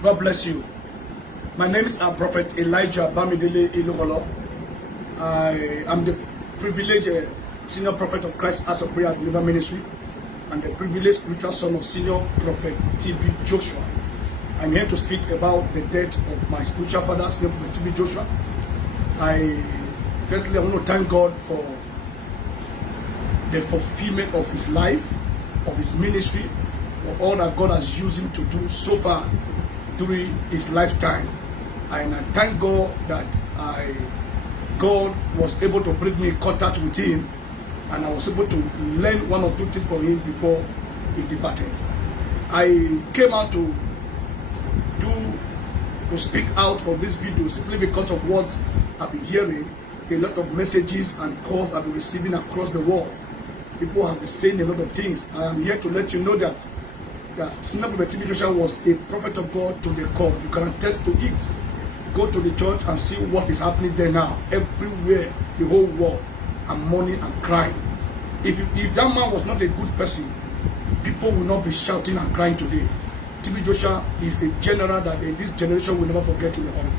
God bless you. My name is Prophet Elijah Bamidele Ilugolo. I am the privileged senior prophet of Christ House of Prayer and Deliverance Ministry and the privileged spiritual son of senior prophet T.B. Joshua. I'm here to speak about the death of my spiritual father, senior prophet T.B. Joshua. Firstly, I want to thank God for the fulfillment of his life, of his ministry, for all that God has used him to do so far during his lifetime. And I thank God that God was able to bring me in contact with him, and I was able to learn one or two things from him before he departed. I came out to speak out on this video simply because of what I've been hearing. A lot of messages and calls I've been receiving across the world. People have been saying a lot of things. I am here to let you know that Senior Prophet T.B. Joshua was a prophet of God to the core. You can attest to it. Go to the church and see what is happening there now. Everywhere, the whole world, and mourning and crying. If that man was not a good person, people will not be shouting and crying today. T.B. Joshua is a general that this generation will never forget in the world.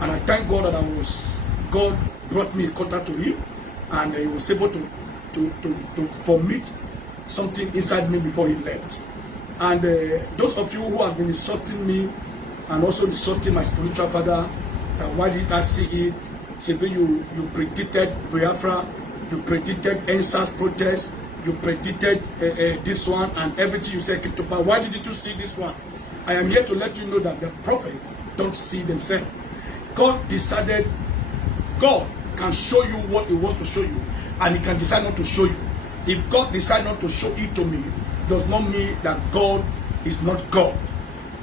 And I thank God that God brought me in contact to him, and he was able to formit something inside me before he left. And those of you who have been insulting me and also insulting my spiritual father, why did I see it? Maybe you predicted Biafra, you predicted NSAS protest, you predicted this one, and everything you said keep to power. Why didn't you see this one? I am here to let you know that the prophets don't see themselves. God decided, God can show you what he wants to show you, and he can decide not to show you. If God decides not to show it to me, does not mean that God is not God.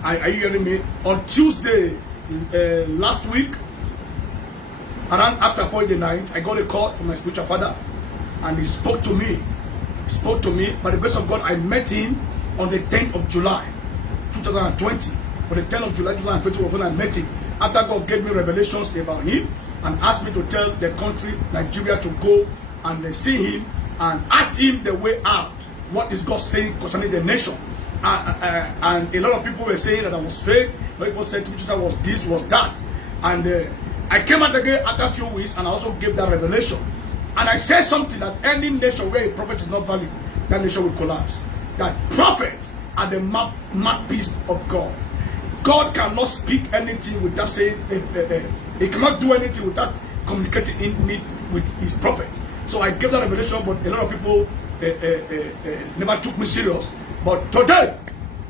Are you hearing me? On Tuesday last week, around after 40 night, I got a call from my spiritual father, and he spoke to me. He spoke to me. By the grace of God, I met him on the 10th of July, 2020. On the 10th of July, 2020 was when I met him. After God gave me revelations about him and asked me to tell the country, Nigeria, to go and see him and ask him the way out. What is God saying concerning the nation? And a lot of people were saying that I was fake. People said to me that was this, was that. And I came out again after a few weeks, and I also gave that revelation. And I said something that any nation where a prophet is not valued, that nation will collapse. That prophets are the mouthpiece of God. God cannot speak anything without saying, he cannot do anything without communicating in it with his prophet. So I gave that revelation, but a lot of people never took me serious. But today,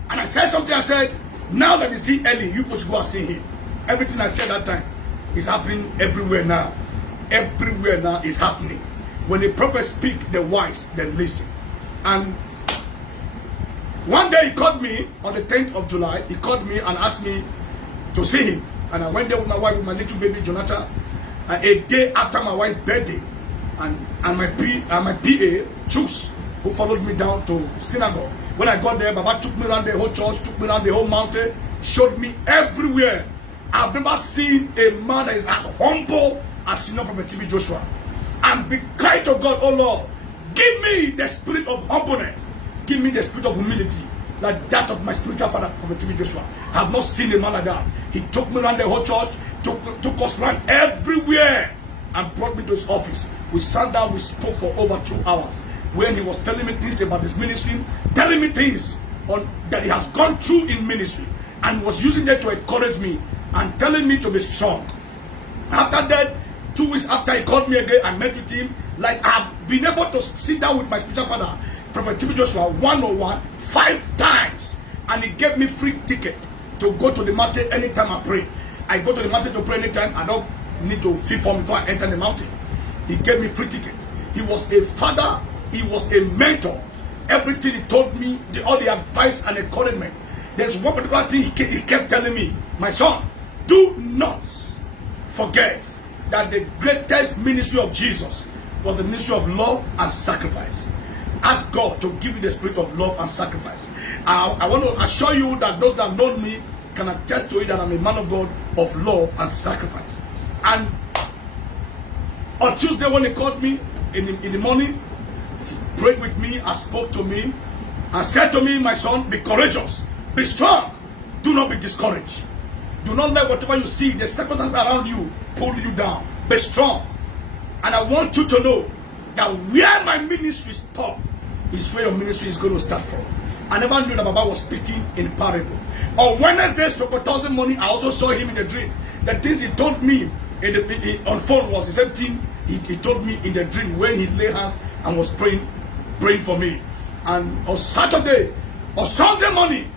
and I said something, I said, now that you see Eli, you should go and see him. Everything I said that time is happening everywhere now. Everywhere now is happening. When the prophets speak, the wise, then listen. And one day he called me on the 10th of July. He called me and asked me to see him. And I went there with my wife, with my little baby, Jonathan. And a day after my wife's birthday, and my PA, Chooks, who followed me down to synagogue. When I got there, Baba took me around the whole church, took me around the whole mountain, showed me everywhere. I've never seen a man that is as humble as Senior Prophet T.B. Joshua. And be crying to God, oh Lord, give me the spirit of humbleness. Give me the spirit of humility, like that of my spiritual father, Prophet T.B. Joshua. I have not seen a man like that. He took me around the whole church, took us around everywhere, and brought me to his office. We sat down, we spoke for over 2 hours. When he was telling me things about his ministry, telling me things that he has gone through in ministry, and was using that to encourage me and telling me to be strong. After that, 2 weeks after he called me again, I met with him. Like I've been able to sit down with my spiritual father, Prophet T.B. Joshua, 101, 5 times, and he gave me free ticket to go to the mountain anytime I pray. I go to the mountain to pray anytime. I don't need to fill form before I enter the mountain. He gave me free ticket. He was a father. He was a mentor. Everything he told me, all the advice and encouragement. There's one particular thing he kept telling me, my son, do not forget that the greatest ministry of Jesus was the ministry of love and sacrifice. Ask God to give you the spirit of love and sacrifice. I want to assure you that those that know me can attest to it that I'm a man of God of love and sacrifice. And on Tuesday when he called me in the morning, prayed with me and spoke to me and said to me, my son, be courageous, be strong. Do not be discouraged. Do not let whatever you see, the circumstances around you, pull you down. Be strong. And I want you to know that where my ministry stops is where your ministry is going to start from. I never knew that Baba was speaking in parable. On Wednesday, Thursday morning, I also saw him in the dream. The things he told me on phone was the same thing he told me in the dream when he lay hands and was praying for me. And on Saturday or Sunday morning,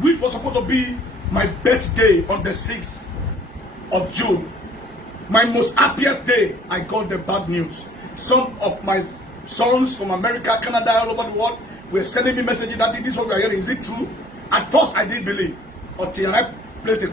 which was supposed to be my birthday on the 6th of June, my most happiest day, I got the bad news. Some of my sons from America, Canada, all over the world were sending me messages that this is what we are hearing. Is it true? At first, I didn't believe. Until I placed a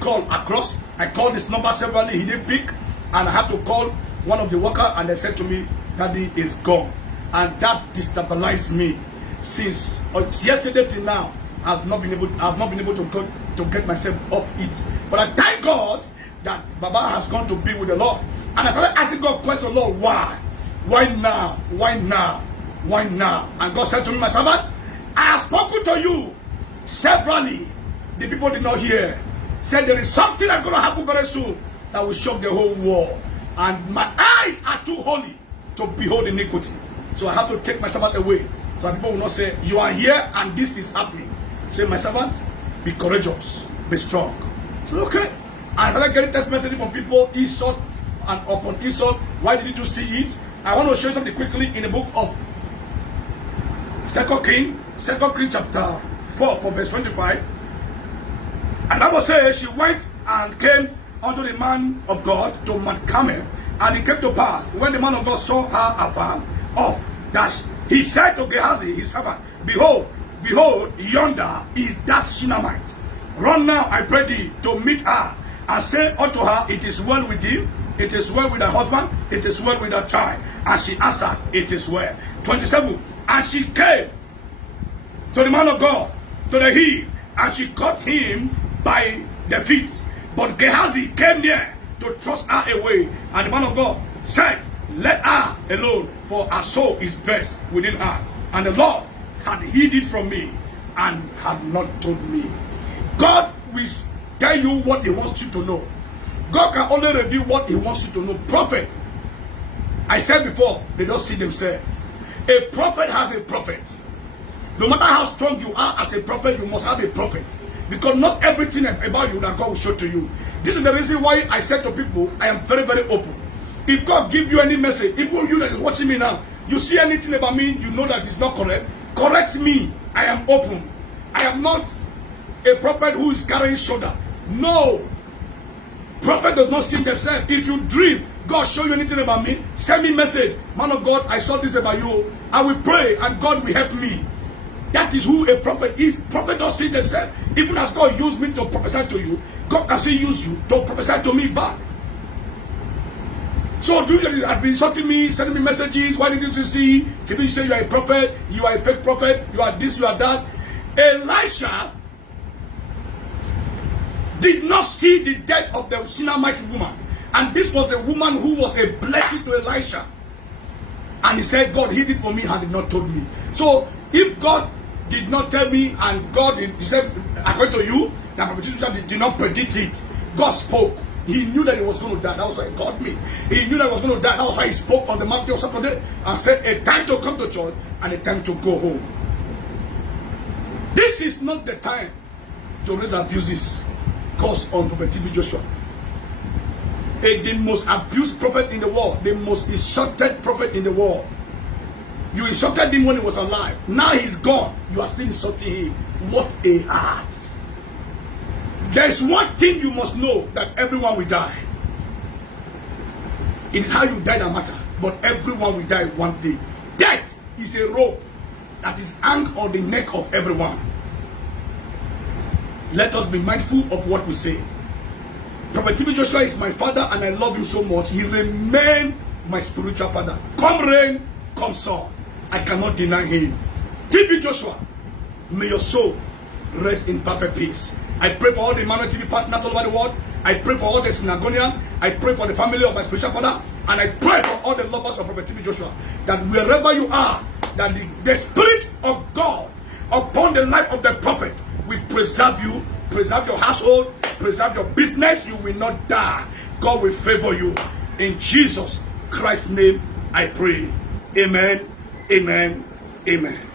call across. I called this number severally. He didn't pick. And I had to call one of the workers, and they said to me, Daddy is gone. And that destabilized me. Since yesterday till now, I've not been able to get myself off it. But I thank God that Baba has gone to be with the Lord. And I started asking God question, Lord, why? Why now? Why now? Why now? And God said to me, my servant, I have spoken to you severally. The people did not hear. Said there is something that's going to happen very soon that will shock the whole world. And my eyes are too holy to behold iniquity. So I have to take my servant away. So that people will not say, you are here and this is happening. Say, my servant, be courageous, be strong. So okay. I started getting text messages from people, Esau and upon Esau. Why did you see it? I want to show you something quickly in the book of 2 Kings chapter 4 from verse 25. And the Bible says she went and came unto the man of God to Mount Carmel. And it came to pass, when the man of God saw her afar off, that he said to Gehazi, his servant, Behold, yonder is that Shunammite. Run now, I pray thee, to meet her, and say unto her, It is well with thee, it is well with her husband, it is well with her child. And she answered, It is well. 27. And she came to the man of God, to the hill, and she caught him by the feet. But Gehazi came near to thrust her away. And the man of God said, Let her alone, for her soul is best within her. And the Lord had hid it from me and had not told me. God will tell you what he wants you to know. God can only reveal what he wants you to know. Prophet, I said before, they don't see themselves. A prophet has a prophet. No matter how strong you are as a prophet, you must have a prophet. Because not everything about you that God will show to you. This is the reason why I said to people, I am very, very open. If God gives you any message, even you that is watching me now, you see anything about me, you know that it's not correct, correct me. I am open. I am not a prophet who is carrying shoulder. No. Prophet does not see themselves. If you dream, God show you anything about me, send me message. Man of God, I saw this about you. I will pray and God will help me. That is who a prophet is. Prophet don't see themselves. Even as God used me to prophesy to you, God can still use you to prophesy to me back. So do you have been insulting me, sending me messages? Why didn't you see? You say you are a prophet, you are a fake prophet, you are this, you are that. Elisha did not see the death of the Shunammite woman. And this was the woman who was a blessing to Elisha. And he said, God hid it for me and did not told me. So if God did not tell me and God, he said, according to you, that Prophet did not predict it. God spoke. He knew that he was going to die. That was why he called me. He knew that he was going to die. That was why he spoke on the mountain of Saturday and said, a time to come to church and a time to go home. This is not the time to raise abuses caused on Prophet TB Joshua. The most abused prophet in the world, the most insulted prophet in the world. You insulted him when he was alive. Now he's gone. You are still insulting him. What a heart. There's one thing you must know, that everyone will die. It is how you die that matters. But everyone will die one day. Death is a rope that is hung on the neck of everyone. Let us be mindful of what we say. Prophet TB Joshua is my father and I love him so much. He remained my spiritual father. Come rain, come sun. I cannot deny him. TB Joshua, may your soul rest in perfect peace. I pray for all the Emmanuel TV partners all over the world. I pray for all the Synagonians. I pray for the family of my spiritual father. And I pray for all the lovers of Prophet TB Joshua. That wherever you are, that the Spirit of God upon the life of the prophet will preserve you, preserve your household, preserve your business. You will not die. God will favor you. In Jesus Christ's name, I pray. Amen, amen, amen.